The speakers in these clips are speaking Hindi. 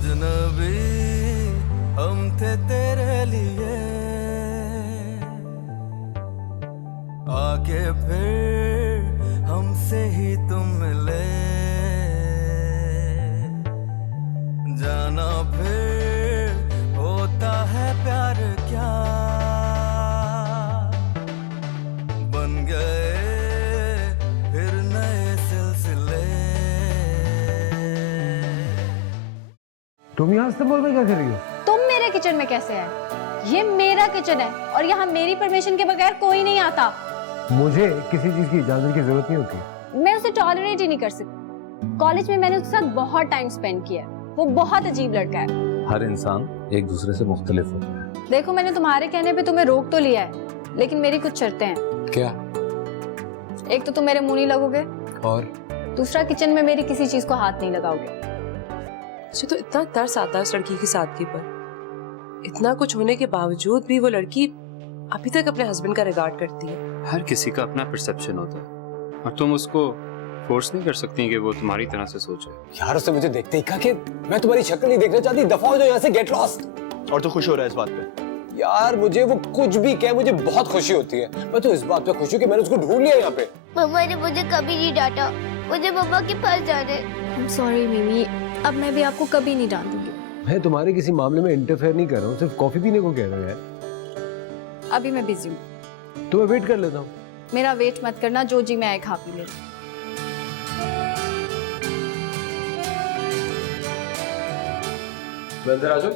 अजनबी हम थे तेरे लिए, आके फिर हमसे ही तुम मिले, जाना फिर होता है प्यार क्या, बन गए फिर नए सिलसिले। तुम यहाँ इस्तेमाल में क्या कर रही हो? तुम मेरे किचन में कैसे है? ये मेरा किचन है और यहाँ मेरी परमिशन के बगैर कोई नहीं आता। मुझे किसी चीज की इजाजत की जरूरत नहीं होती। मैं उसे टॉलरेट ही नहीं कर सकती। कॉलेज में मैंने उसके साथ बहुत टाइम स्पेंड किया है। वो बहुत अजीब लड़का है। हर इंसान एक दूसरे से मुख्तलिफ होता है। देखो, मैंने तुम्हारे कहने पे तुम्हें रोक तो लिया है, लेकिन मेरी कुछ शर्तें हैं। क्या? एक तो तुम मेरे मुंह नहीं लगोगे, और दूसरा किचन में मेरी किसी चीज को हाथ नहीं लगाओगे। मुझे तो इतना तरस आता है उस लड़की की सादगी पर। इतना कुछ होने के बावजूद भी वो लड़की अभी तक अपने हस्बैंड का रिगार्ड करती है। हर किसी का अपना परसेप्शन होता है और तुम उसको फोर्स नहीं कर सकती कि वो तुम्हारी तरह से सोचे। यार उसने मुझे देखते ही कहा कि मैं तुम्हारी शक्ल नहीं देखना चाहती, दफा हो जाओ यहाँ से, गेट लॉस्ट। और तो खुश हो रहा है इस बात पे? यार मुझे वो कुछ भी कहे मुझे बहुत खुशी होती है। मैं तो इस बात पे खुश हूँ कि मैंने उसको ढूंढ लिया यहाँ पे। मम्मा ने मुझे कभी नहीं डांटा, मुझे मम्मा के पास जाना है। I'm sorry मिमी, अब मैं भी आपको कभी नहीं डांटूंगी। मैं तुम्हारे किसी मामले में इंटरफेयर नहीं कर रहा हूँ, सिर्फ कॉफी पीने को कह रहा हूँ यार। अभी मैं बिजी हूँ, तो मैं वेट कर लेता हूँ। मेरा वेट मत करना, जो जी मैं आए खा पी ले। अंदर आ जाओ।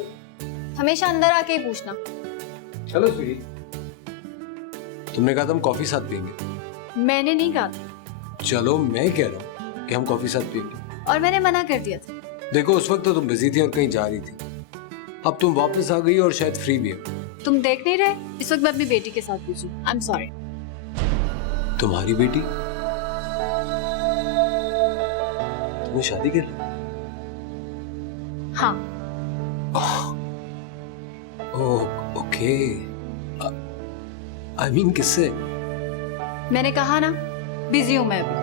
हमेशा अंदर आके ही पूछना। चलो स्वीटी। तुमने कहा था हम कॉफी साथ पियेंगे। मैंने नहीं कहा था। चलो मैं कह रहा हूँ कि हम कॉफी साथ पियेंगे। और मैंने मना कर दिया था। देखो उस वक्त तो तुम बिजी थी और कहीं जा रही थी, अब तुम वापस आ गई और शायद फ्री भी हो। तुम देख नहीं रहे, इस वक्त मैं अपनी बेटी के साथ बिजी हूँ। I am sorry. तुम्हारी बेटी? तुमने शादी कर ली? हाँ। ओके। आई मीन किससे? मैंने कहा ना, बिजी हूँ मैं अभी।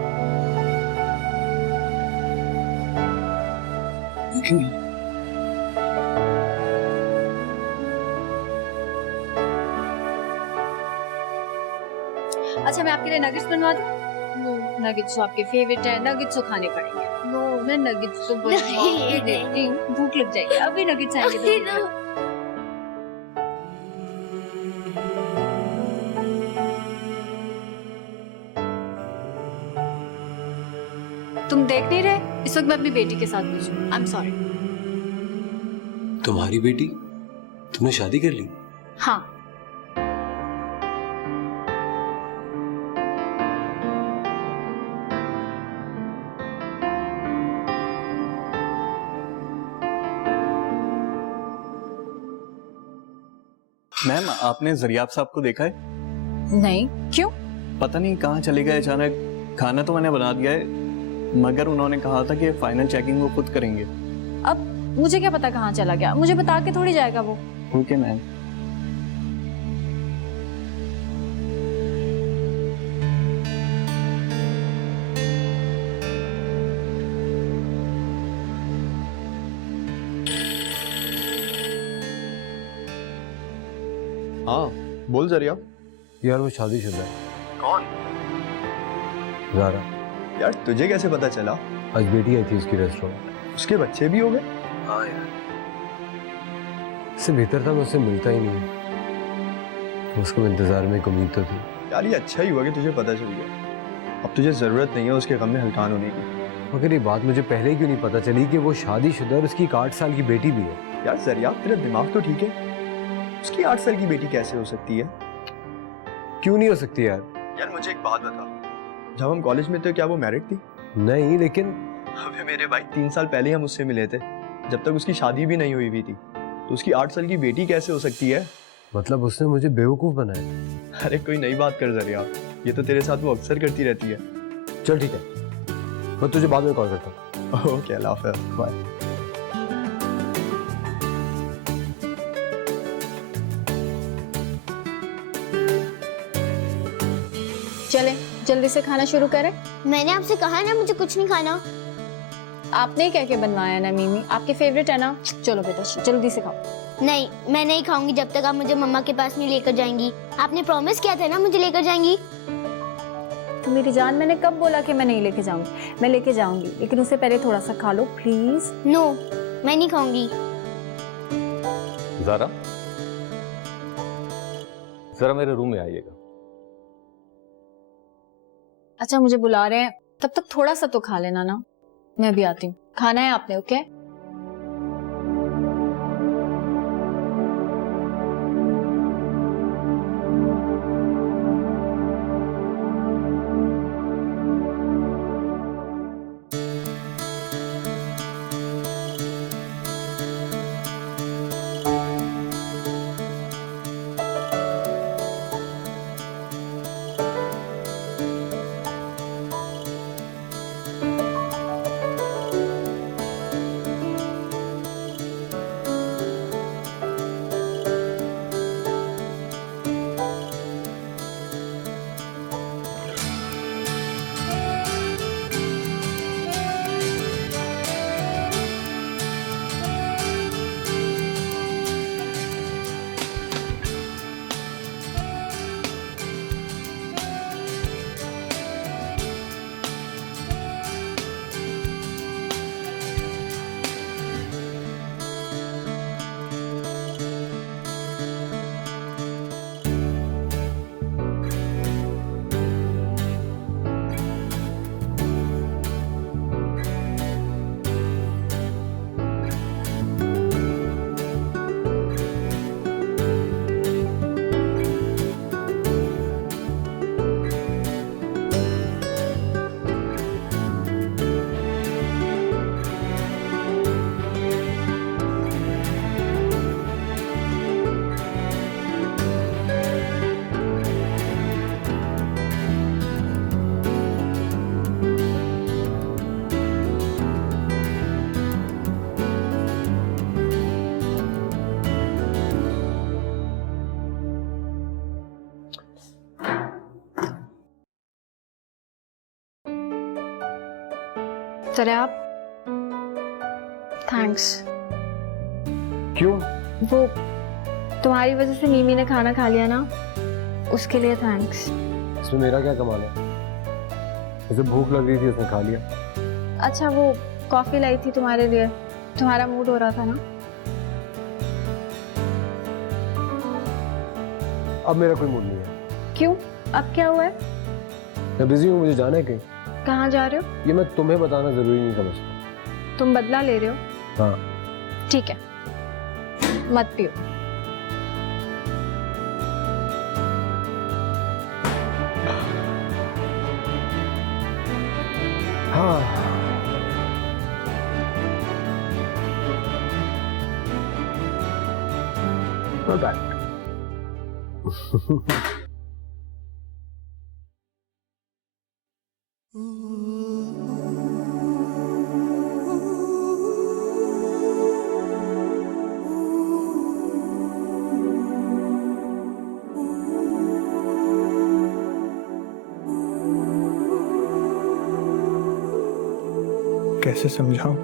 अच्छा, मैं आपके लिए नगेट्स बनवा दूं? नगेट्स तो आपके फेवरेट है, नगेट्स तो खाने पड़ेंगे। नो, मैं नगेट्स तो बनवा के देती हूँ, भूख लग जाएगी। अभी नगेट्स आएंगे तो तुम देख नहीं रहे, इस वक्त मैं अपनी बेटी के साथ बिजी हूँ। I am sorry. तुम्हारी बेटी? तुमने शादी कर ली? हाँ। मैम आपने जरियाब साहब को देखा है? नहीं, क्यों? पता नहीं कहाँ चले गए अचानक। खाना तो मैंने बना दिया है, मगर उन्होंने कहा था कि फाइनल चेकिंग वो खुद करेंगे। अब मुझे क्या पता कहाँ चला गया, मुझे बता के थोड़ी जाएगा वो। Okay ma'am. हाँ बोल जरिया। यार वो शादीशुदा है। कौन? ज़ारा। यार तुझे कैसे पता चला? आज बेटी आई थी उसकी रेस्टोरेंट। उसके बच्चे भी हो गए? हाँ यार, इससे बेहतर था मैं उससे मिलता ही नहीं। उसको इंतजार में एक उम्मीद तो थी। यार ये अच्छा ही हुआ कि तुझे पता चल गया। अब तुझे जरूरत नहीं है उसके गम में हल्कान होने की। मगर ये बात मुझे पहले क्यों नहीं पता चली कि वो शादीशुदा और उसकी 8 साल की बेटी भी है। यार जरिया तेरा दिमाग तो ठीक है, उसकी 8 साल की बेटी कैसे हो सकती है? क्यों नहीं हो सकती यार? यार मुझे एक बात बता, जब हम कॉलेज में थे क्या वो मैरिड थी? नहीं, लेकिन अबे मेरे भाई 3 साल पहले हम उससे मिले थे, जब तक उसकी शादी भी नहीं हुई थी। तो उसकी 8 साल की बेटी कैसे हो सकती है? मतलब उसने मुझे बेवकूफ बनाया। अरे कोई नई बात कर जरिया, ये तो तेरे साथ वो अक्सर करती रहती है। चल ठीक है, मैं तुझे बाद में कॉल करता हूँ। ओके अल्लाह हाफ़िज़, बाय। चले जल्दी से खाना शुरू करें। मैंने आपसे कहा ना मुझे कुछ नहीं खाना। आपने ही कह के बनवाया ना मीमी, आपके फेवरेट है ना। चलो बेटा जल्दी से खाओ। नहीं, मैं नहीं खाऊंगी जब तक आप मुझे मम्मा के पास नहीं लेकर जाएंगी। आपने प्रॉमिस किया था ना मुझे लेकर जाएंगी। तो मेरी जान, मैंने कब बोला कि मैं नहीं लेके जाऊंगी? मैं लेके जाऊंगी, लेकिन उससे पहले थोड़ा सा खा लो प्लीज। नो, मैं नहीं खाऊंगी। ज़ारा, जरा मेरे रूम में आइएगा। अच्छा मुझे बुला रहे हैं, तब तक थोड़ा सा तो खा लेना ना। मैं भी आती हूँ। खाना है आपने? ओके चले आप। थैंक्स। क्यों? वो तुम्हारी वजह से मीमी ने खाना खा लिया ना, उसके लिए थैंक्स। इसमें मेरा क्या कमाल है? उसे भूख लग रही थी, उसने खा लिया। अच्छा वो कॉफी लाई थी तुम्हारे लिए, तुम्हारा मूड हो रहा था ना। अब मेरा कोई मूड नहीं है। क्यों? अब क्या हुआ है? मैं बिजी हूँ, मुझे जाना है कहीं। कहाँ जा रहे हो? ये मैं तुम्हें बताना जरूरी नहीं समझता। तुम बदला ले रहे हो? हाँ। ठीक है, मत पियो। हाँ। Not bad. कैसे समझाऊं?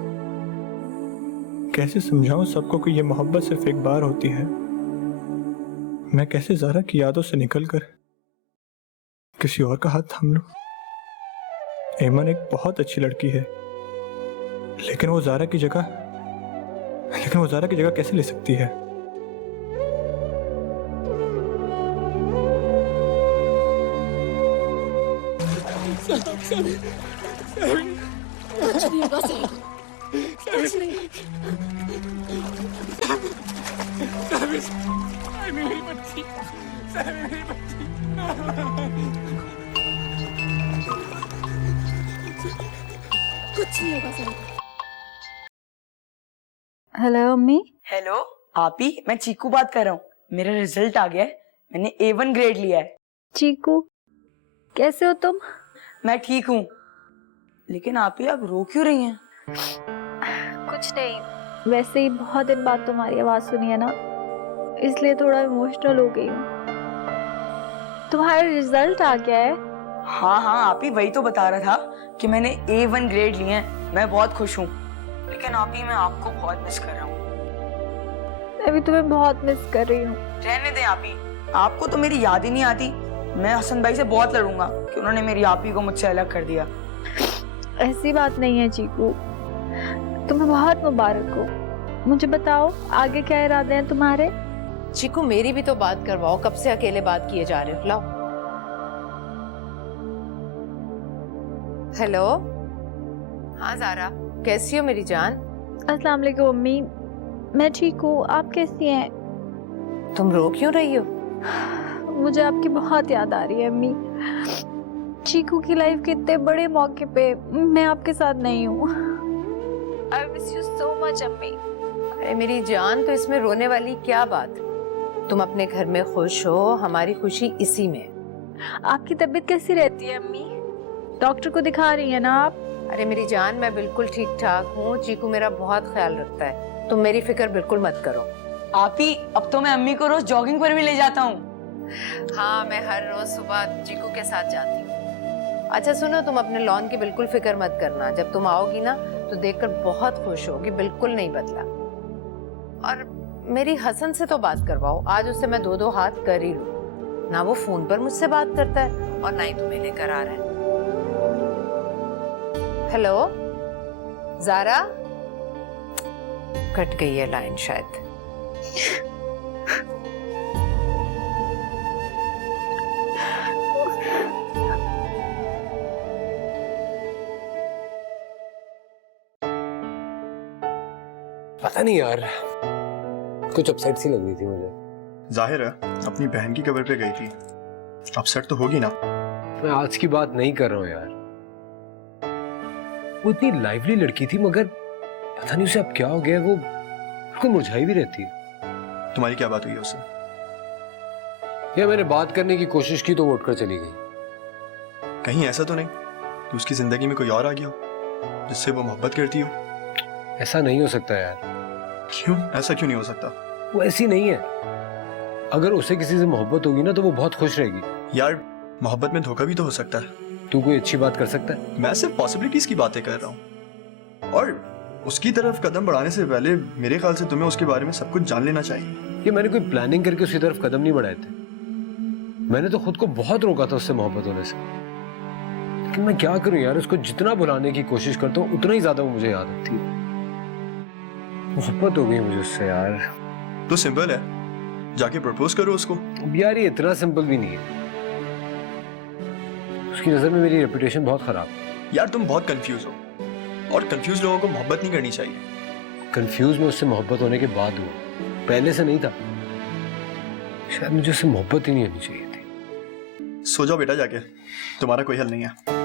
कैसे समझाऊं सबको कि ये मोहब्बत सिर्फ एक बार होती है? मैं कैसे ज़ारा की यादों से निकलकर किसी और का हाथ थाम लूं? ऐमन एक बहुत अच्छी लड़की है, लेकिन वो ज़ारा की जगह कैसे ले सकती है? कुछ नहीं होगा सही, कुछ नहीं। कुछ नहीं होगा सही। हेलो अम्मी। हेलो आप ही, मैं चीकू बात कर रहा हूँ। मेरा रिजल्ट आ गया है, मैंने A1 ग्रेड लिया है। चीकू, कैसे हो तुम? मैं ठीक हूँ, लेकिन आप ही आप रो क्यों रही हैं? कुछ नहीं, वैसे ही बहुत दिन बाद तुम्हारी आवाज सुनी है ना, इसलिए थोड़ा इमोशनल हो गई हूँ। तुम्हारा रिजल्ट आ गया है? हाँ हाँ, आप ही वही तो बता रहा था कि मैंने A1 ग्रेड लिए हैं। मैं बहुत खुश हूँ, लेकिन अभी मैं आपको बहुत मिस कर रहा हूँ। मैं भी तुम्हें बहुत मिस कर रही हूँ। रहने दें आपी, आपको तो मेरी याद ही नहीं आती। मैं हसन भाई से बहुत लड़ूंगा कि उन्होंने मेरी आपी को मुझसे अलग कर दिया। ऐसी बात नहीं है चीकू, तुम्हें बहुत मुबारक हो। मुझे बताओ आगे क्या इरादे हैं तुम्हारे? चीकू मेरी भी तो बात करवाओ, कब से अकेले बात किए जा रहे हो। लाओ। हेलो, हाँ जारा, कैसी हो मेरी जान? अस्सलाम वालेकुम अम्मी, मैं ठीक हूँ, आप कैसी हैं? तुम रो क्यों रही हो? मुझे आपकी बहुत याद आ रही है अम्मी। चीकू की लाइफ के इतने बड़े मौके पे मैं आपके साथ नहीं हूँ। I miss you so much अम्मी। अरे मेरी जान, तो इसमें रोने वाली क्या बात? तुम अपने घर में खुश हो, हमारी खुशी इसी में। आपकी तबीयत कैसी रहती है अम्मी? डॉक्टर को दिखा रही है ना आप? अरे मेरी जान, मैं बिल्कुल ठीक ठाक हूँ। चीकू मेरा बहुत ख्याल रखता है, तुम मेरी फिक्र बिल्कुल मत करो। आपी, अब तो मैं अम्मी को रोज जॉगिंग पर भी ले जाता हूँ। हाँ, मैं हर रोज सुबह चीकू के साथ जाती हूँ। अच्छा सुनो, तुम अपने लॉन की बिल्कुल फिक्र मत करना। जब तुम आओगी ना तो देखकर बहुत खुश होगी, बिल्कुल नहीं बदला। और मेरी हसन से तो बात करवाओ, आज उससे मैं 2-2 हाथ कर ही लूं। ना वो फोन पर मुझसे बात करता है और ना ही तुम्हें लेकर आ रहा है। हेलो जारा, कट गई है लाइन शायद। पता नहीं यार, कुछ अपसेट सी लग रही थी मुझे। जाहिर है अपनी बहन की कब्र पे गई थी, अपसेट तो होगी ना। मैं आज की बात नहीं कर रहा हूँ यार, वो इतनी लाइवली लड़की थी, मगर पता नहीं उसे अब क्या हो गया, वो बिल्कुल मुरझाई भी रहती है। तुम्हारी क्या बात हुई है उससे? या मैंने बात करने की कोशिश की तो वो उठकर चली गई। कहीं ऐसा तो नहीं कि उसकी जिंदगी में कोई और आ गया हो जिससे वो मोहब्बत करती हो? ऐसा नहीं हो सकता यार। क्यों? ऐसा क्यों नहीं हो सकता? वो ऐसी नहीं है। अगर उसे किसी से मोहब्बत होगी ना तो वो बहुत खुश रहेगी। यार मोहब्बत में धोखा भी तो हो सकता है। तू कोई अच्छी बात कर सकता है? मैं सिर्फ पॉसिबिलिटीज की बातें कर रहा हूँ, और उसकी तरफ कदम बढ़ाने से पहले मेरे ख्याल से तुम्हें उसके बारे में सब कुछ जान लेना चाहिए। ये मैंने कोई प्लानिंग करके उसकी तरफ कदम नहीं बढ़ाए थे। मैंने तो खुद को बहुत रोका था उससे मोहब्बत होने से, लेकिन मैं क्या करूं यार, उसको जितना भुलाने की कोशिश करता हूँ उतना ही ज्यादा वो मुझे याद आती है। मोहब्बत हो गई मुझे उससे यार। तो सिंपल है, जाके प्रपोज करो उसको। यार ये इतना सिंपल भी नहीं है, उसकी नजर में मेरी रेपुटेशन बहुत खराब है। यार तुम बहुत कंफ्यूज हो, और कंफ्यूज लोगों को मोहब्बत नहीं करनी चाहिए। कंफ्यूज में उससे मोहब्बत होने के बाद हुआ, पहले से नहीं था। शायद मुझे उससे मोहब्बत ही नहीं होनी चाहिए थी। सो जाओ बेटा जाके, तुम्हारा कोई हल नहीं है।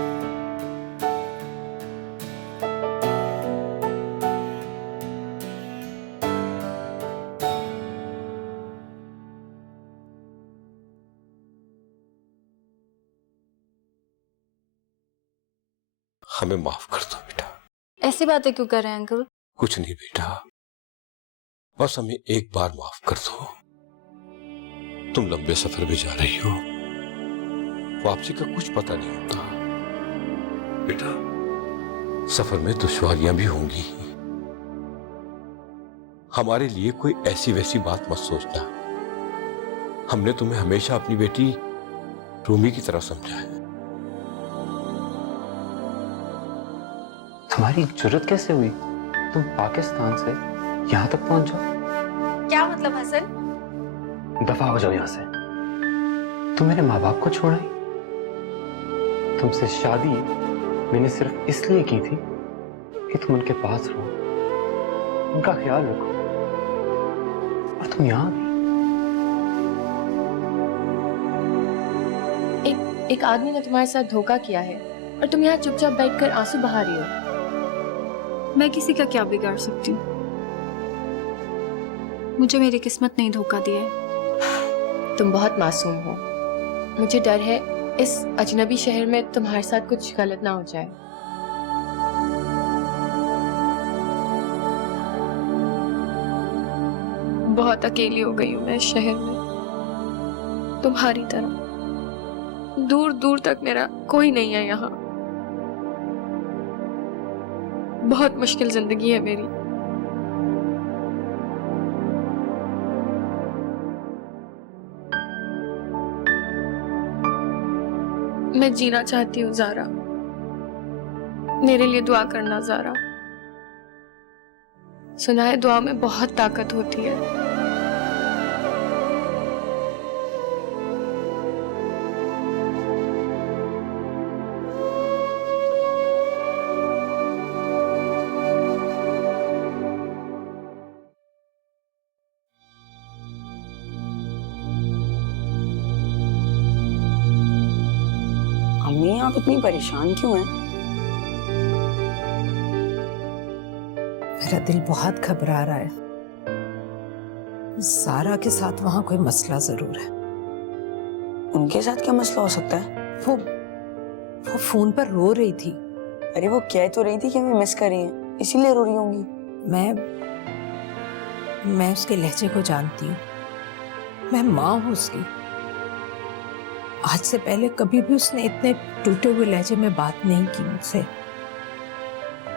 हमें माफ कर दो बेटा। ऐसी बातें क्यों कर रहे हैं अंकल? कुछ नहीं बेटा, बस हमें एक बार माफ कर दो। तुम लंबे सफर में जा रही हो, वापसी का कुछ पता नहीं होता बेटा। सफर में दुश्वारियां भी होंगी। हमारे लिए कोई ऐसी वैसी बात मत सोचना। हमने तुम्हें हमेशा अपनी बेटी रूमी की तरह समझा है। तुम्हारी जुर्रत कैसे हुई? तुम पाकिस्तान से यहाँ तक पहुंच जाओ। क्या मतलब हसन? दफा हो जाओ यहाँ से। तुम मेरे माँ बाप को छोड़ाई। तुमसे शादी मैंने सिर्फ इसलिए की थी कि तुम उनके पास रहो, उनका ख्याल रखो, और तुम यहाँ भी। एक आदमी ने तुम्हारे साथ धोखा किया है और तुम यहाँ चुपचाप बैठकर आंसू बहा रही हो। मैं किसी का क्या बिगाड़ सकती हूँ? मुझे मेरी किस्मत नहीं धोखा दिया है। तुम बहुत मासूम हो। मुझे डर है इस अजनबी शहर में तुम्हारे साथ कुछ गलत ना हो जाए। बहुत अकेली हो गई हूँ मैं इस शहर में, तुम्हारी तरह। दूर दूर तक मेरा कोई नहीं है यहाँ। बहुत मुश्किल जिंदगी है मेरी। मैं जीना चाहती हूँ ज़ारा, मेरे लिए दुआ करना ज़ारा। सुना है दुआ में बहुत ताकत होती है। अम्मी आप इतनी परेशान क्यों हैं? मेरा दिल बहुत घबरा रहा है। सारा के साथ वहां कोई मसला जरूर है। उनके साथ क्या मसला हो सकता है? वो फोन पर रो रही थी। अरे वो कह तो रही थी कि हमें मिस कर रही है, इसीलिए रो रही होंगी। मैं उसके लहजे को जानती हूँ। मैं माँ हूँ उसकी। आज से पहले कभी भी उसने इतने टूटे हुए लहजे में बात नहीं की मुझसे।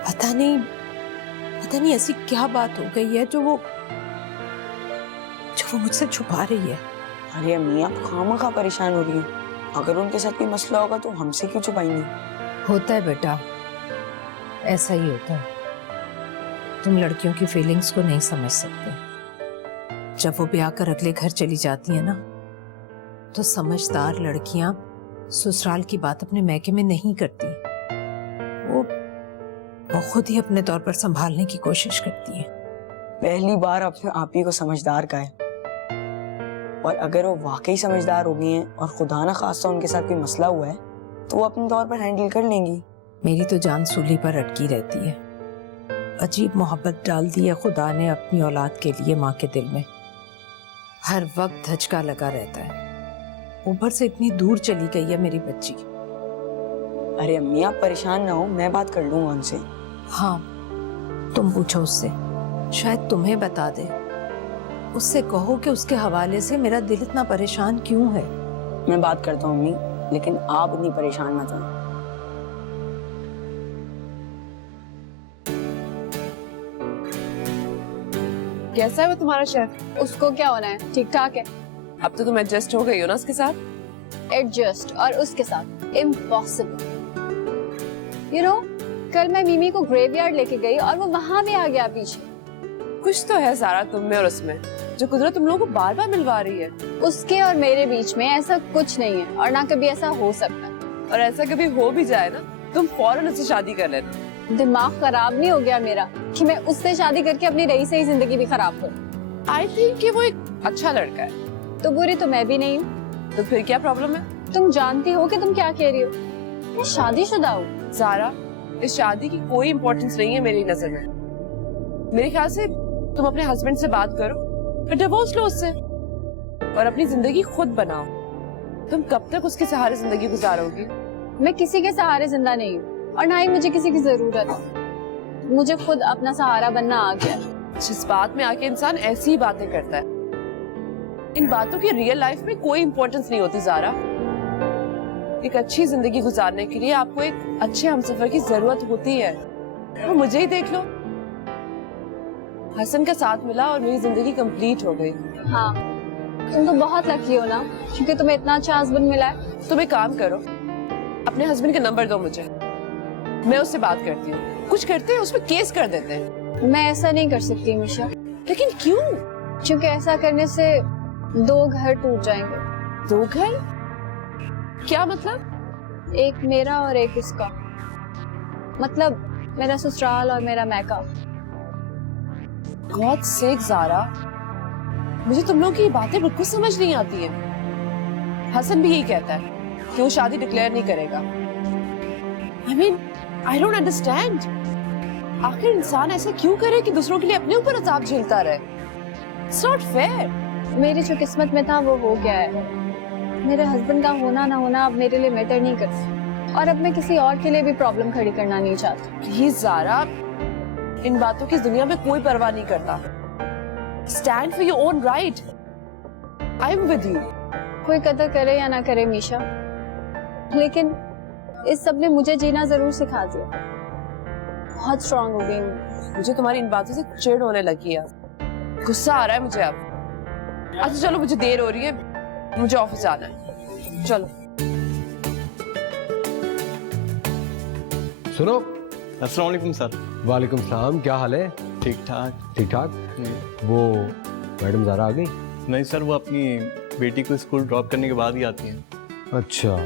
पता नहीं ऐसी क्या बात हो गई है जो वो मुझसे छुपा रही है। अरे अम्मी आप खामखा परेशान हो रही हैं। अगर उनके साथ कोई मसला होगा तो हमसे क्यों छुपाएंगी? होता है बेटा, ऐसा ही होता है। तुम लड़कियों की फीलिंग्स को नहीं समझ सकते। जब वो ब्याह कर अगले घर चली जाती है ना, तो समझदार लड़कियां ससुराल की बात अपने मैके में नहीं करती। वो खुद ही अपने तौर पर संभालने की कोशिश करती है। पहली बार अपने आप ही को समझदार कहा है। और अगर वो वाकई समझदार हो गई हैं और खुदा ना खास्ता उनके साथ कोई मसला हुआ है तो वो अपने तौर पर हैंडल कर लेंगी। मेरी तो जान सूली पर अटकी रहती है। अजीब मोहब्बत डाल दी है खुदा ने अपनी औलाद के लिए माँ के दिल में। हर वक्त धचका लगा रहता है। ऊपर से इतनी दूर चली गई है मेरी बच्ची। अरे अम्मी आप परेशान ना हो, मैं बात कर लूंगा उनसे। हाँ, तुम पूछो उससे, शायद तुम्हें बता दे। उससे कहो कि उसके हवाले से मेरा दिल इतना परेशान क्यों है। मैं बात करता हूँ अम्मी, लेकिन आप इतनी परेशान मत हो। कैसा है वो तुम्हारा शेफ? उसको क्या होना है, ठीक ठाक है। अब तो तुम एडजस्ट हो गई हो ना उसके साथ। एडजस्ट और उसके साथ इम्पॉसिबल। यू नो, कल मैं मिमी को ग्रेवयार्ड लेके गई और वो वहां भी आ गया पीछे। कुछ तो है सारा तुम में और उसमें जो कुदरत तुम लोगों को बार बार मिलवा रही है। उसके और मेरे बीच में ऐसा कुछ नहीं है और ना कभी ऐसा हो सकता। और ऐसा कभी हो भी जाए ना, तुम फौरन उससे शादी कर लेना। दिमाग खराब नहीं हो गया मेरा कि मैं उससे शादी करके अपनी रही सही जिंदगी भी खराब करूं। आई थिंक कि वो एक अच्छा लड़का है। तो बुरी तो मैं भी नहीं हूँ। तो फिर क्या प्रॉब्लम है? तुम जानती हो कि तुम क्या कह रही हो। मैं शादीशुदा हूँ। सारा, इस शादी की कोई इम्पोर्टेंस नहीं है मेरी नजर में। मेरे ख्याल से तुम अपने हस्बैंड से बात करो, फिर डिवोर्स लो उससे और अपनी जिंदगी खुद बनाओ। तुम कब तक उसके सहारे जिंदगी गुजारोगी? मैं किसी के सहारे जिंदा नहीं हूँ और ना ही मुझे किसी की जरूरत है। मुझे खुद अपना सहारा बनना आ गया। जिस बात में आके इंसान ऐसी ही बातें करता है, इन बातों की रियल लाइफ में कोई इंपॉर्टेंस नहीं होती ज़ारा। एक अच्छी जिंदगी गुजारने के लिए आपको एक अच्छे हमसफर की जरूरत होती है। वो मुझे ही देख लो, हसन का साथ मिला और मेरी जिंदगी कंप्लीट हो गई। हाँ, तुम तो बहुत लकी हो ना, क्योंकि तुम्हें इतना अच्छा हस्बैंड मिला है। तुम एक काम करो, अपने हस्बैंड का नंबर दो मुझे, मैं उससे बात करती हूँ। कुछ करते हैं उसमें केस कर देते हैं। मैं ऐसा नहीं कर सकती मिशा। लेकिन क्यों? क्योंकि ऐसा करने से 2 घर टूट जाएंगे। 2 घर? क्या मतलब? एक मेरा और एक उसका। मतलब मेरा ससुराल और मेरा मैका। गॉड सेक ज़ारा, मुझे तुम लोगों की ये बातें बिल्कुल समझ नहीं आती है। हसन भी यही कहता है कि वो शादी डिक्लेयर नहीं करेगा। I mean, I don't understand. आखिर इंसान ऐसा क्यों करे कि दूसरों के लिए अपने ऊपर अजाब झेलता रहे? It's not fair. मेरी जो किस्मत में था वो हो गया है। मेरे हस्बैंड का होना ना होना अब मेरे लिए मैटर नहीं करता और अब मैं किसी और के लिए भी प्रॉब्लम खड़ी करना नहीं चाहती। प्लीज ज़ारा, इन बातों की दुनिया में कोई परवाह नहीं करता। Stand for your own right. I'm with you. कोई कदर करे या ना करे मीशा, लेकिन इस सब ने मुझे जीना जरूर सिखा दिया। बहुत स्ट्रांग हो गई हूँ। मुझे तुम्हारी इन बातों से चिढ़ होने लगी है, गुस्सा आ रहा है मुझे अब। अच्छा चलो, मुझे देर हो रही है, मुझे ऑफिस जाना है, चलो। सुनो। अस्सलाम वालेकुम सर। वालेकुम सलाम, क्या हाल है? ठीक ठाक। ठीक ठाक। वो मैडम ज़ारा आ गई? नहीं सर, वो अपनी बेटी को स्कूल ड्रॉप करने के बाद ही आती हैं। अच्छा,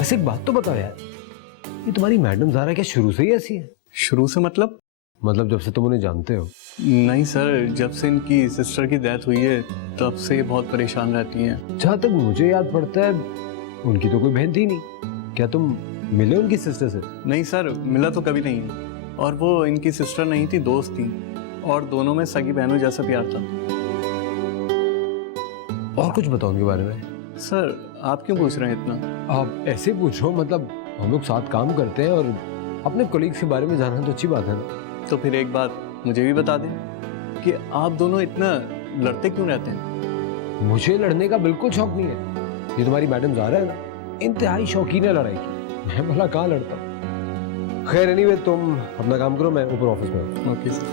ऐसे एक बात तो बताओ यार, ये तुम्हारी मैडम ज़ारा क्या शुरू से ही ऐसी है? शुरू से मतलब? मतलब जब से तुम उन्हें जानते हो? नहीं सर, जब से इनकी सिस्टर की डेथ हुई है तब से बहुत परेशान रहती हैं। जहाँ तक मुझे याद पड़ता है उनकी तो कोई बहन थी नहीं। क्या तुम मिले उनकी सिस्टर से? नहीं सर, मिला तो कभी नहीं, और वो इनकी सिस्टर नहीं थी, दोस्त थी, और दोनों में सगी बहनों जैसा प्यार था। और कुछ बताओ उनके बारे में। सर आप क्यों पूछ रहे हैं इतना? आप ऐसे पूछो, मतलब हम लोग साथ काम करते हैं और अपने कोलीग्स के बारे में जानना तो अच्छी बात है ना। तो फिर एक बात मुझे भी बता दें कि आप दोनों इतना लड़ते क्यों रहते हैं? मुझे लड़ने का बिल्कुल शौक नहीं है। ये तुम्हारी मैडम ज़ारा है ना, इंतहाई शौकीन है लड़ाई की। मैं भला कहाँ लड़ता हूँ। खैर एनीवे, तुम अपना काम करो, मैं ऊपर ऑफिस में हूँ। Okay sir.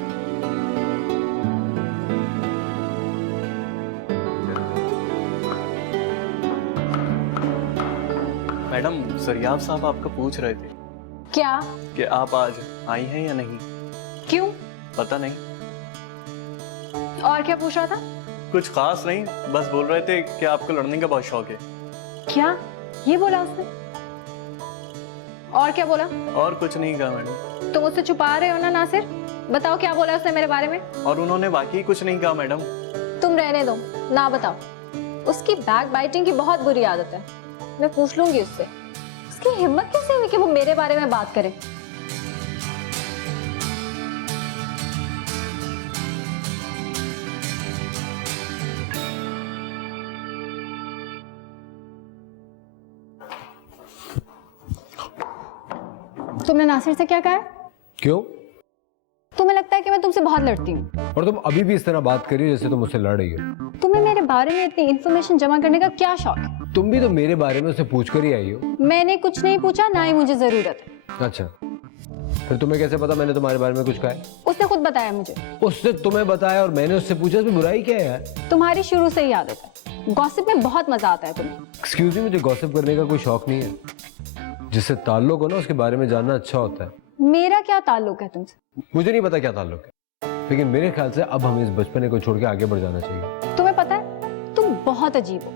मैडम, सरियाब साहब आपका पूछ रहे थे क्या? कि आप आज आई हैं या नहीं। क्यों? पता नहीं। और क्या पूछ रहा था? कुछ खास नहीं, बस बोल रहे थे कि आपको लड़ने का बहुत शौक है। क्या ये बोला उसने? और क्या बोला? और कुछ नहीं कहा मैडम। तुम मुझसे छुपा रहे हो ना नासिर? बताओ क्या बोला उसने मेरे बारे में? और उन्होंने वाकई कुछ नहीं कहा मैडम। तुम रहने दो, ना बताओ। उसकी बैक बाइटिंग की बहुत बुरी आदत है, मैं पूछ लूंगी उससे। उसकी हिम्मत कैसे हुई कि वो मेरे बारे में बात करे? तुमने नासिर से क्या कहा है? क्यों? तुम्हें लगता है कि मैं तुमसे बहुत लड़ती हूँ? और तुम अभी भी इस तरह बात कर रही हो जैसे तुम मुझसे लड़ रही हो। तुम्हें मेरे बारे में इतनी इन्फॉर्मेशन जमा करने का क्या शौक है? तुम भी तो मेरे बारे में उससे पूछ कर ही आई हो। मैंने कुछ नहीं पूछा, ना ही मुझे जरूरत है। अच्छा, फिर तुम्हें कैसे पता मैंने तुम्हारे बारे में कुछ कहा है? उसने खुद बताया मुझे। उसने तुम्हें बताया और मैंने उससे पूछा, इसमें बुराई क्या है यार? तुम्हारी शुरू से ही आदत है, गॉसिप में बहुत मजा आता है तुम्हें। एक्सक्यूज मी, मुझे गॉसिप करने का कोई शौक नहीं है। जिससे ताल्लुक हो ना उसके बारे में जानना अच्छा होता है। मेरा क्या ताल्लुक है तुमसे? मुझे नहीं पता क्या ताल्लुक है, लेकिन मेरे ख्याल से अब हमें इस बचपने को छोड़ के आगे बढ़ जाना चाहिए। तुम्हें पता है तुम बहुत अजीब हो।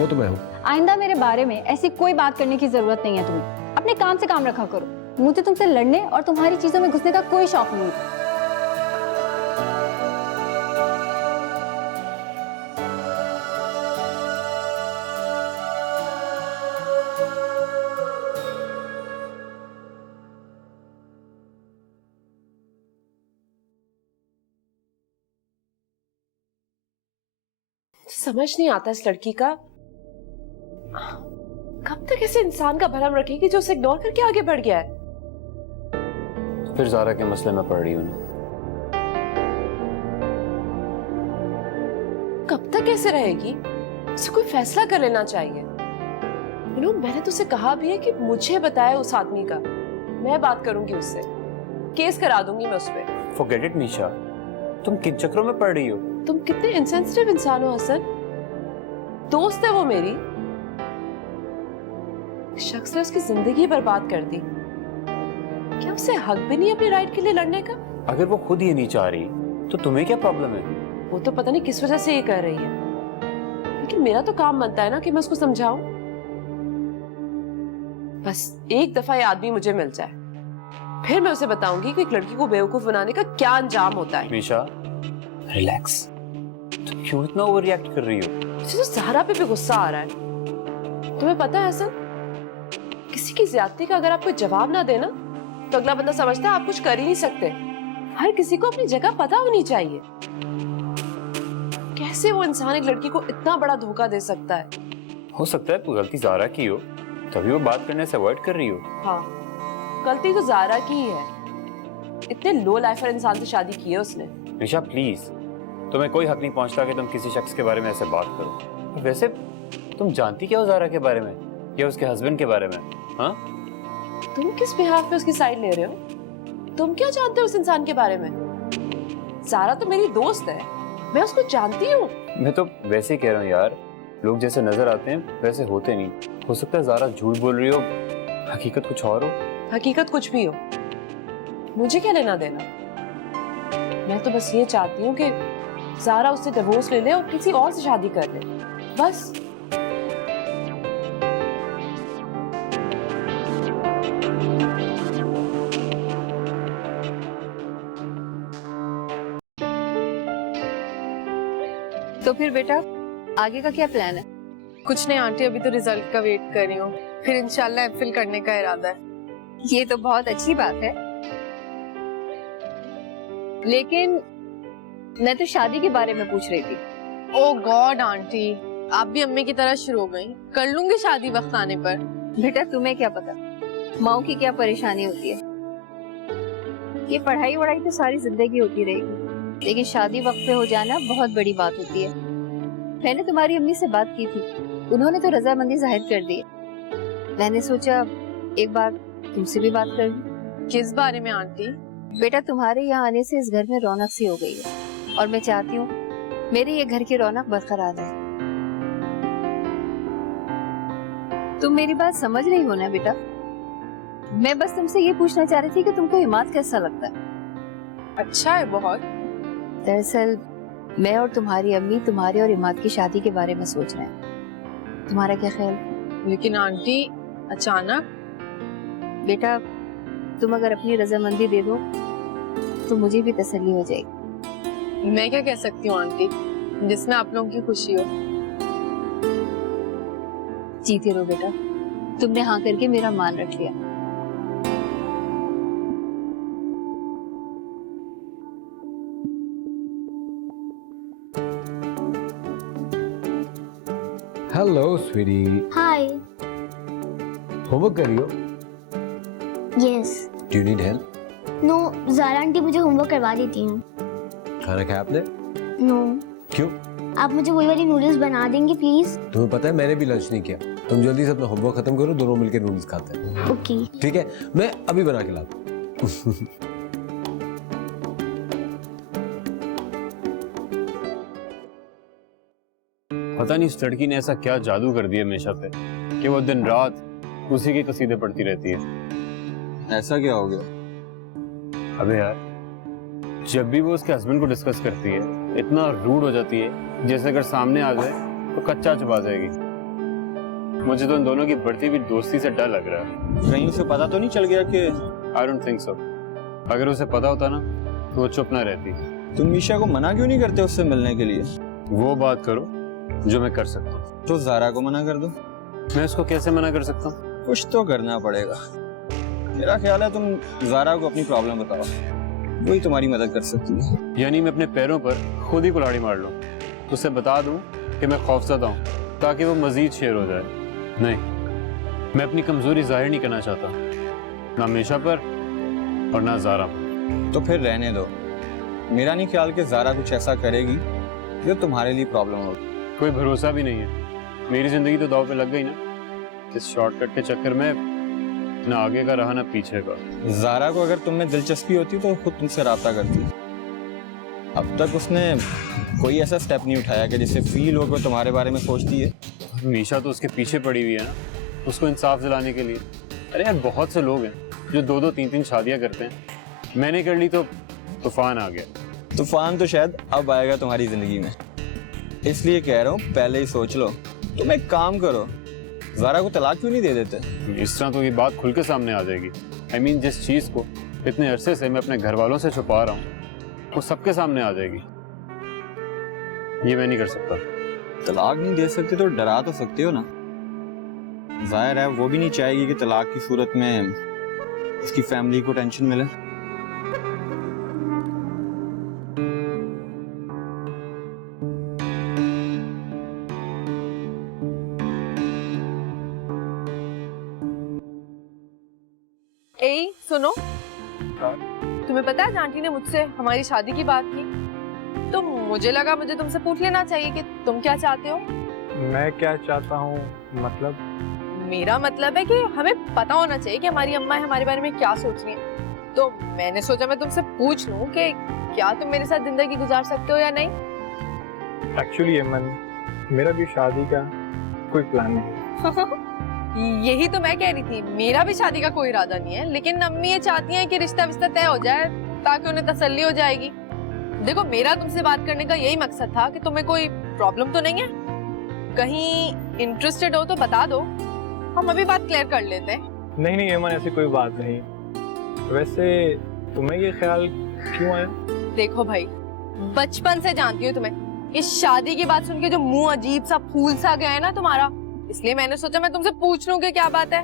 वो तो मैं हूँ। आइंदा मेरे बारे में ऐसी कोई बात करने की जरूरत नहीं है तुम्हें। अपने काम से काम रखा करो। मुझे तुमसे लड़ने और तुम्हारी चीजों में घुसने का कोई शौक नहीं है। समझ नहीं आता इस लड़की का, कब तक ऐसे इंसान का भरम रखेगी जो उसे इग्नोर करके आगे बढ़ गया है। फिर ज़ारा के मसले में पड़ रही हूँ। कब तक ऐसे रहेगी? उसे कोई फैसला कर लेना चाहिए। मैंने तुझसे कहा भी है कि मुझे बताया उस आदमी का, मैं बात करूंगी उससे, केस करा दूंगी मैं उस पर। Forget it, निशा, तुम किन चक्रों में पड़ रही हो? तुम कितने इनसेंसिटिव इंसान हो हसन। दोस्त है वो मेरी, शख्स ने उसकी जिंदगी बर्बाद कर दी। क्या उसे हक भी नहीं अपनी राइट के लिए लड़ने का? अगर वो खुद ये नहीं चाह रही तो तुम्हें क्या प्रॉब्लम है? वो तो पता नहीं किस वजह से ये कर रही है, लेकिन मेरा तो काम बनता है ना कि मैं उसको समझाऊं। बस एक दफा ये आदमी मुझे मिल जाए, फिर मैं उसे बताऊंगी कि एक लड़की को बेवकूफ बनाने का क्या अंजाम होता है। निशा, रिलैक्स। तुम क्यों इतना ओवर रिएक्ट कर रही हो? मुझे तो ज़हरा पे भी गुस्सा आ रहा है। तुम्हें पता है हसन, किसी की ज्यादती का अगर आप कोई जवाब ना देना तो अगला बंदा समझता है आप कुछ कर ही नहीं सकते। हर किसी को अपनी जगह पता होनी चाहिए। कैसे वो इंसान एक लड़की को इतना बड़ा धोखा दे सकता है? हो सकता है गलती ज़ारा की हो, तभी वो बात करने से अवॉइड कर रही हो। हाँ, गलती तो ज़ारा की ही है। इतने लो लाइफर इंसान से शादी की है उसने। निशा प्लीज, तुम्हें कोई हक नहीं पहुंचता कि तुम किसी शख्स के बारे में ऐसे बात करो। वैसे तुम जानती क्या हो ज़ारा के बारे में या उसके हस्बैंड के बारे में? हाँ, तुम किस बिहाफ पे उसकी साइड ले रहे हो? तुम क्या जानते हो उस इंसान के बारे में? ज़ारा तो मेरी दोस्त है, मैं उसको जानती हूँ। मैं तो वैसे ही कह रहा हूँ यार, लोग जैसे नजर आते हैं वैसे होते नहीं। हो सकता है ज़ारा झूठ बोल रही हो, हकीकत कुछ और हो। हकीकत कुछ भी हो, मुझे क्या लेना देना। मैं तो बस ये चाहती हूँ कि ज़ारा उससे डिवोर्स ले ले और किसी और से शादी कर ले, बस। तो फिर बेटा आगे का क्या प्लान है? कुछ नहीं आंटी, अभी तो रिजल्ट का वेट कर रही हूँ, फिर इंशाल्लाह एमफिल करने का इरादा है। ये तो बहुत अच्छी बात है, लेकिन मैं तो शादी के बारे में पूछ रही थी। ओ गॉड आंटी, आप भी अम्मी की तरह शुरू हो गई। कर लूंगी शादी वक्त आने पर। बेटा तुम्हें क्या पता माँ की क्या परेशानी होती है। ये पढ़ाई वढ़ाई तो सारी जिंदगी होती रहेगी, लेकिन शादी वक्त पे हो जाना बहुत बड़ी बात होती है। मैंने तुम्हारी अम्मी से बात की थी, उन्होंने तो रजामंदी जाहिर कर दी। मैंने सोचा एक बार तुमसे भी बात कर लूं। किस बारे में आंटी? बेटा तुम्हारे यहाँ आने से इस घर में रौनक सी हो गई है, और मैं चाहती हूँ मेरे ये घर की रौनक बरकरार रहे। तुम मेरी बात समझ रही हो ना बेटा? मैं बस तुमसे ये पूछना चाह रही थी कि तुमको इमाद कैसा लगता है? अच्छा है बहुत। दरअसल मैं और तुम्हारी अम्मी तुम्हारे और इमाद की शादी के बारे में सोच रहे हैं, तुम्हारा क्या ख्याल? लेकिन आंटी अचानक। बेटा तुम अगर अपनी रजामंदी दे दो तो मुझे भी तसल्ली हो जाएगी। मैं क्या कह सकती हूँ आंटी, जिसमें आप लोगों की खुशी हो। जीते रहो बेटा, तुमने हाँ करके मेरा मान रख लिया। हेलो स्वीटी। हाय। होमवर्क कर रही हो? Yes. Do you need help? No, Zara aunty मुझे होमवर्क करवा देती हैं। खाना खाया आपने? नो। क्यों? आप मुझे वही वाली नूडल्स बना देंगे प्लीज? तुम्हें पता है मैंने भी लंच नहीं किया। तुम जल्दी से अपना होमवर्क खत्म करो, दोनों मिलकर नूडल्स खाते हैं। ओके। ठीक है, मैं अभी बना के लाता हूँ। पता नहीं इस लड़की ने ऐसा क्या जादू कर दिया मेशा पे कि वो दिन रात उसी के कसीदे पढ़ती रहती है। ऐसा क्या हो गया? अबे यार, जब भी वो उसके हस्बैंड को डिस्कस करती है इतना रूड हो जाती है, जैसे अगर सामने आ जाए तो कच्चा चबा जाएगी। मुझे तो इन दोनों की बढ़ती हुई दोस्ती से डर लग रहा है। कहीं उसे पता तो नहीं चल गया कि? I don't think so. अगर उसे पता होता ना तो वो चुप ना रहती। तुम मीशा को मना क्यों नहीं करते उससे मिलने के लिए? वो बात करो जो मैं कर सकता हूँ। तो ज़ारा को मना कर दो। मैं उसको कैसे मना कर सकता हूँ? कुछ तो करना पड़ेगा। मेरा ख्याल है तुम ज़ारा को अपनी प्रॉब्लम बताओ, वही तुम्हारी मदद कर सकती है। यानी मैं अपने पैरों पर खुद ही कुल्हाड़ी मार लूं, उसे बता दूं कि मैं खौफजदा हूं, ताकि वो मजीद शेर हो जाए। नहीं, मैं अपनी कमजोरी जाहिर नहीं करना चाहता, ना मेशा पर और ना ज़ारा पर। तो फिर रहने दो। मेरा नहीं ख्याल कि ज़ारा कुछ ऐसा करेगी जो तुम्हारे लिए प्रॉब्लम होगी। कोई भरोसा भी नहीं है। मेरी जिंदगी तो दाव पे लग गई ना, इस शॉर्टकट के चक्कर में ना आगे का रहा ना पीछे का। ज़ारा को अगर तुम में दिलचस्पी होती तो खुद तुमसे राब्ता करती। अब तक उसने कोई ऐसा स्टेप नहीं उठाया कि जिससे फील हो कि तुम्हारे बारे में सोचती है। मीशा तो उसके पीछे पड़ी हुई है ना, उसको इंसाफ दिलाने के लिए। अरे यार, बहुत से लोग हैं जो 2-2 3-3 शादियां करते हैं। मैंने कर ली तो तूफान आ गया। तूफान तो शायद अब आएगा तुम्हारी जिंदगी में, इसलिए कह रहा हूँ पहले ही सोच लो। तुम एक काम करो, ज़ारा को तलाक क्यों नहीं दे देते? इस तरह तो ये बात खुल के सामने आ जाएगी। I mean, जिस चीज को इतने अरसे से मैं अपने घर वालों से छुपा रहा हूँ वो सबके सामने आ जाएगी। ये मैं नहीं कर सकता। तलाक नहीं दे सकते तो डरा तो सकते हो ना। जाहिर है वो भी नहीं चाहेगी कि तलाक की सूरत में उसकी फैमिली को टेंशन मिले। ए सुनो, तुम्हें पता है आंटी ने मुझसे हमारी शादी की बात की, तो मुझे लगा मुझे तुमसे पूछ लेना चाहिए कि तुम क्या चाहते हो। मैं क्या चाहता हूँ मतलब? मेरा मतलब है कि हमें पता होना चाहिए कि हमारी अम्मा हमारे बारे में क्या सोच रही है। तो मैंने सोचा मैं तुमसे पूछ लूं कि क्या तुम मेरे साथ जिंदगी गुजार सकते हो या नहीं। एक्चुअली एमन, मेरा भी शादी का कोई प्लान नहीं। यही तो मैं कह रही थी, मेरा भी शादी का कोई इरादा नहीं है, लेकिन अम्मी ये चाहती हैं कि रिश्ता विश्ता तय हो जाए ताकि उन्हें तसल्ली हो जाएगी। देखो, मेरा तुमसे बात करने का यही मकसद था कि तुम्हें कोई प्रॉब्लम तो नहीं है, कहीं इंटरेस्टेड हो तो बता दो, हम अभी बात क्लियर कर लेते हैं। नहीं नहीं एमन, ऐसी कोई बात नहीं। वैसे तुम्हें ये ख्याल क्यों आया? देखो भाई, बचपन से जानती हूँ तुम्हें, इस शादी की बात सुन के जो मुंह अजीब सा फूल सा गया है ना तुम्हारा, इसलिए मैंने सोचा मैं तुमसे पूछ लूं कि क्या बात है।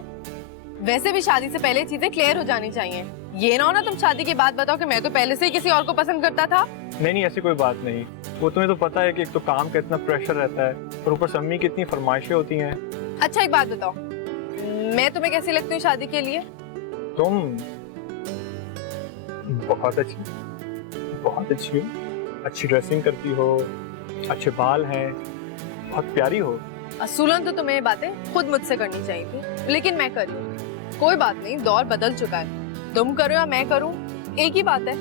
वैसे भी शादी से पहले चीजें क्लियर हो जानी चाहिए, ये ना हो ना तुम शादी के बाद बताओ कि मैं तो पहले से ही किसी और को पसंद करता था। नहीं नहीं, ऐसी कोई बात नहीं। वो तुम्हें तो पता है कि एक तो काम का इतना प्रेशर रहता है और ऊपर से अम्मी की इतनी फरमाइशें होती हैं। अच्छा एक बात बताओ, मैं तुम्हें कैसी लगती हूँ शादी के लिए? तुम बहुत अच्छी हो, अच्छी ड्रेसिंग करती हो, अच्छे बाल हैं, बहुत प्यारी हो। असूलन तो तुम्हें ये बातें खुद मुझसे करनी चाहिए थी, लेकिन मैं करी। कोई बात नहीं, दौर बदल चुका है, तुम करो या मैं करूं एक ही बात है।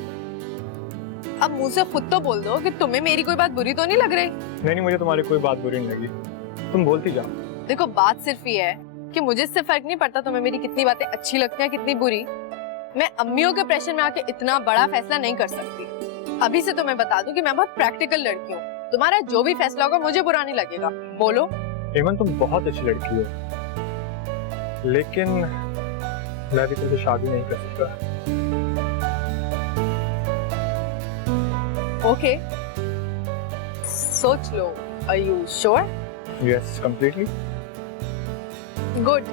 अब मुंह से खुद तो बोल दो कि तुम्हें मेरी कोई बात बुरी तो नहीं लग रही। नहीं, मुझे तुम्हारी कोई बात बुरी नहीं लगी, तुम बोलती जाओ। देखो, बात सिर्फ ये है कि मुझे इससे फर्क नहीं पड़ता तुम्हें मेरी कितनी बातें अच्छी लगती हैं कितनी बुरी। मैं अम्मियों के प्रेशर में आके इतना बड़ा फैसला नहीं कर सकती। अभी से तो मैं बता दूं कि मैं बहुत प्रैक्टिकल लड़की हूँ, तुम्हारा जो भी फैसला होगा मुझे बुरा नहीं लगेगा। बोलो। एमन, तुम बहुत अच्छी लड़की हो, लेकिन मैं भी तुमसे शादी नहीं कर सकता। ओके, सोच लो। Are you sure? Yes, completely. Good.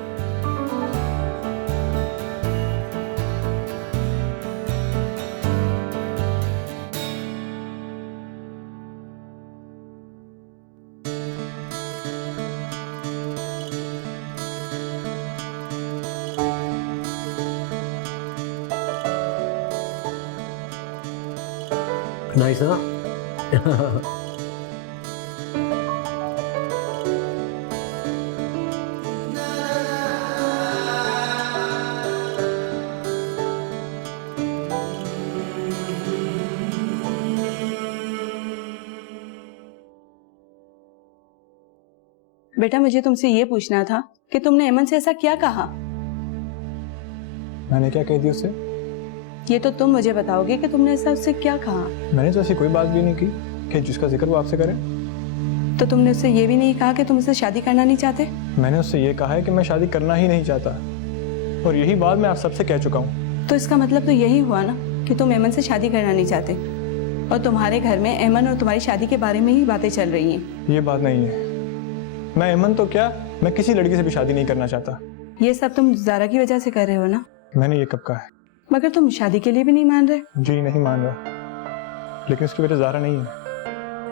Nice, huh? बेटा, मुझे तुमसे ये पूछना था कि तुमने एमन से ऐसा क्या कहा? मैंने क्या कह दिया उससे? ये तो तुम मुझे बताओगे कि तुमने ऐसा उससे क्या कहा। मैंने तो ऐसी कोई बात भी नहीं की कि जिसका जिक्र वो आपसे करे। तो तुमने उससे ये भी नहीं कहा कि तुम उससे शादी करना नहीं चाहते? मैंने उससे ये कहा है कि मैं शादी करना ही नहीं चाहता, और यही बात मैं आप सबसे कह चुका हूँ। तो इसका मतलब तो यही हुआ ना कि तुम एमन से शादी करना नहीं चाहते, और तुम्हारे घर में एमन और तुम्हारी शादी के बारे में ही बातें चल रही हैं। ये बात नहीं है, मैं एमन तो क्या, मैं किसी लड़की से भी शादी नहीं करना चाहता। ये सब तुम ज़ारा की वजह से कर रहे हो ना? मैंने ये कब कहा है? मगर तुम शादी के लिए भी नहीं मान रहे। जी नहीं मान रहा, लेकिन उसकी वजह ज़ारा नहीं है।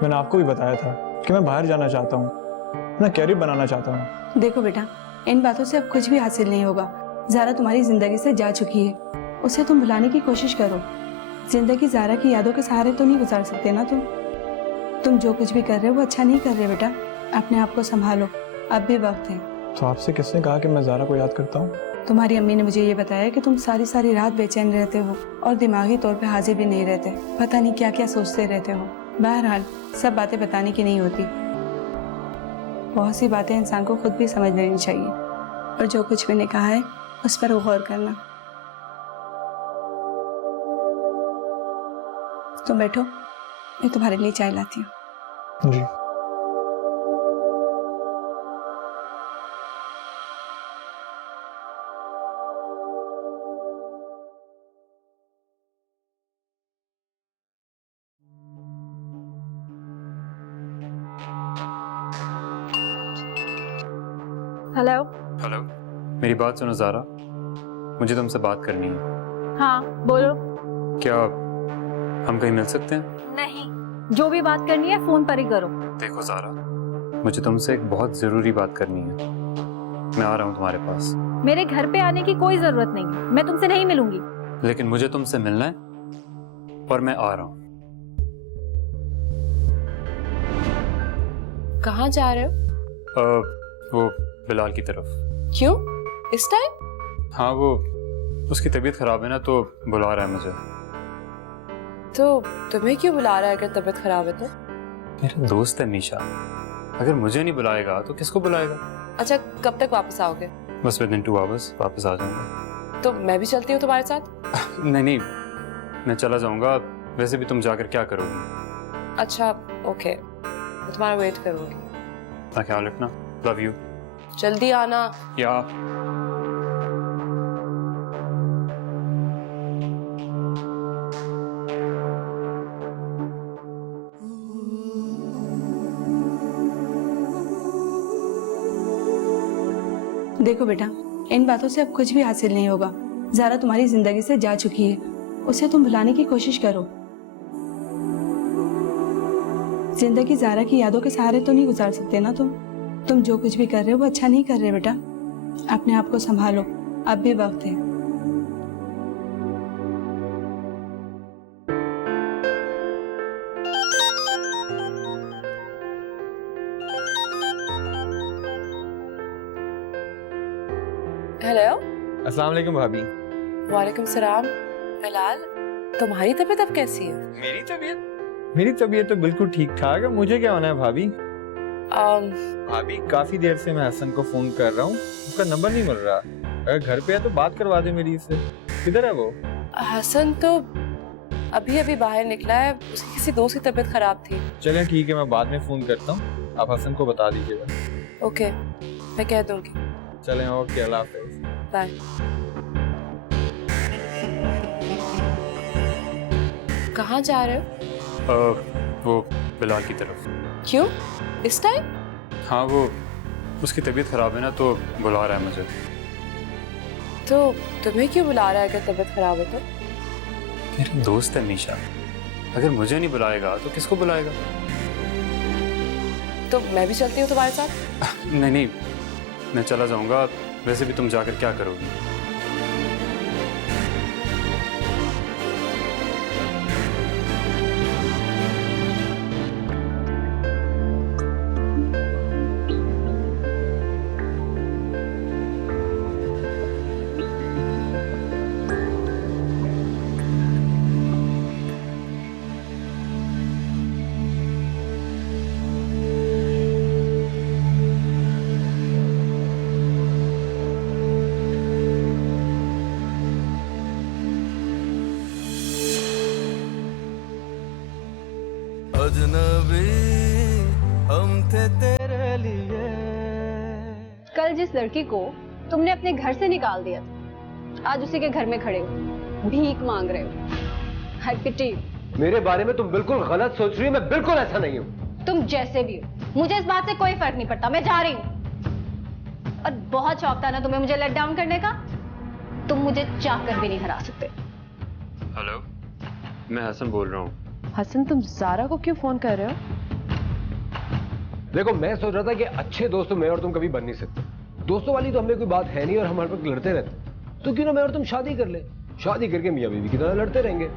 मैंने आपको भी बताया था कि मैं बाहर जाना चाहता हूँ, मैं कैरियर बनाना चाहता हूँ। देखो बेटा, इन बातों से अब कुछ भी हासिल नहीं होगा। ज़ारा तुम्हारी जिंदगी से जा चुकी है, उसे तुम भुलाने की कोशिश करो। जिंदगी ज़ारा की यादों के सहारे तो नहीं गुजार सकते ना तुम जो कुछ भी कर रहे हो वो अच्छा नहीं कर रहे बेटा। अपने आप को संभालो, अब भी वक्त है। तो आपसे किसने कहा कि मैं ज़ारा को याद करता हूँ? तुम्हारी अम्मी ने मुझे ये बताया कि तुम सारी सारी रात बेचैन रहते हो और दिमागी तौर पे हाजिर भी नहीं रहते। पता नहीं क्या क्या सोचते रहते हो। बहरहाल, सब बातें बताने की नहीं होती। बहुत सी बातें इंसान को खुद भी समझ लेनी चाहिए, और जो कुछ मैंने कहा है उस पर गौर करना। तुम बैठो, मैं तुम्हारे लिए चाय लाती हूँ। जी। हेलो। हेलो, मेरी बात सुनो ज़ारा, मुझे तुमसे बात करनी है। हाँ बोलो। क्या हम कहीं मिल सकते हैं? नहीं, जो भी बात करनी है फोन पर ही करो। देखो ज़ारा, मुझे तुमसे एक बहुत ज़रूरी बात करनी है। मैं आ रहा हूँ तुम्हारे पास। मेरे घर पे आने की कोई जरूरत नहीं है, मैं तुमसे नहीं मिलूंगी। लेकिन मुझे तुमसे मिलना है और मैं आ रहा हूँ। कहाँ जा रहे हो? वो बिलाल की तरफ। क्यों इस टाइम? हाँ, वो उसकी तबीयत खराब है ना, तो बुला रहा है मुझे। तो तुम्हें क्यों बुला रहा है अगर तबीयत खराब है तो? मेरा दोस्त है मीशा, अगर मुझे नहीं बुलाएगा तो किसको बुलाएगा? अच्छा, कब तक वापस आओगे? बस विद इन 2 आवर्स वापस आ जाऊंगा। तो मैं भी चलती हूँ तुम्हारे साथ? नहीं, मैं चला जाऊंगा। वैसे भी तुम जाकर क्या करोगी? अच्छा ओके, मैं तुम्हारा वेट करूंगी। अपना ख्याल रखना, लव यू। जल्दी आना। या देखो बेटा, इन बातों से अब कुछ भी हासिल नहीं होगा। ज़ारा तुम्हारी जिंदगी से जा चुकी है, उसे तुम भुलाने की कोशिश करो। जिंदगी ज़ारा की यादों के सहारे तो नहीं गुजार सकते ना तुम जो कुछ भी कर रहे हो वो अच्छा नहीं कर रहे बेटा। अपने आप को संभालो, अब भी वक्त है। हेलो। अस्सलाम वालेकुम भाभी। वालेकुम सलाम। बिलाल, तुम्हारी तबीयत अब कैसी है? मेरी तबीयत तो बिल्कुल ठीक ठाक है। मुझे क्या होना है भाभी? भाभी काफी देर से मैं हसन को फोन कर रहा हूँ, उसका नंबर नहीं मिल रहा। अगर घर पे है तो बात करवा दे मेरी इससे। किधर है वो? हसन तो अभी अभी बाहर निकला है, उसकी किसी दोस्त की तबीयत खराब थी। चलें ठीक है, मैं बाद में फोन करता हूँ, आप हसन को बता दीजिएगा। ओके, मैं कह दूंगी। चलें, ओके, अल्लाह हाफिज़। बाय। कहाँ जा रहे हो? वो बिलाल की तरफ। क्यों इस टाइम? हाँ, वो उसकी तबीयत खराब है ना, तो बुला रहा है मुझे। तो तुम्हें क्यों बुला रहा है अगर तबीयत खराब है तो? मेरा दोस्त है मीशा, अगर मुझे नहीं बुलाएगा तो किसको बुलाएगा? तो मैं भी चलती हूँ तुम्हारे साथ। नहीं, मैं चला जाऊंगा। वैसे भी तुम जाकर क्या करोगी? अजनबी हम थे तेरे लिए। कल जिस लड़की को तुमने अपने घर से निकाल दिया था, आज उसी के घर में खड़े हो, भीख मांग रहे हो। आई पिटी। मेरे बारे में तुम बिल्कुल गलत सोच रही हो, मैं बिल्कुल ऐसा नहीं हूँ। तुम जैसे भी हो, मुझे इस बात से कोई फर्क नहीं पड़ता। मैं जा रही हूँ। और बहुत शौक था ना तुम्हें मुझे लेट डाउन करने का, तुम मुझे चाहकर भी नहीं हरा सकते। हेलो, मैं हसन बोल रहा हूँ। हसन, तुम ज़ारा को क्यों फोन कर रहे हो? देखो, मैं सोच रहा था कि अच्छे दोस्त मैं और तुम कभी बन नहीं सकते। दोस्तों वाली तो हमें कोई बात है नहीं और हम हर वक्त लड़ते रहते, तो क्यों ना मैं और तुम शादी कर ले। शादी करके मियां बीवी की तरह लड़ते रहेंगे।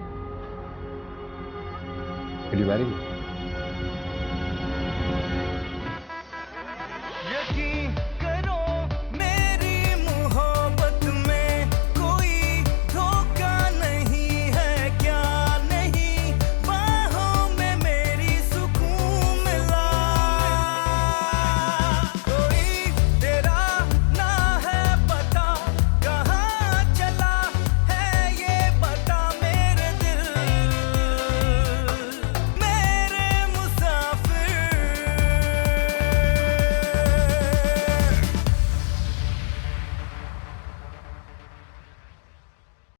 Will you marry me?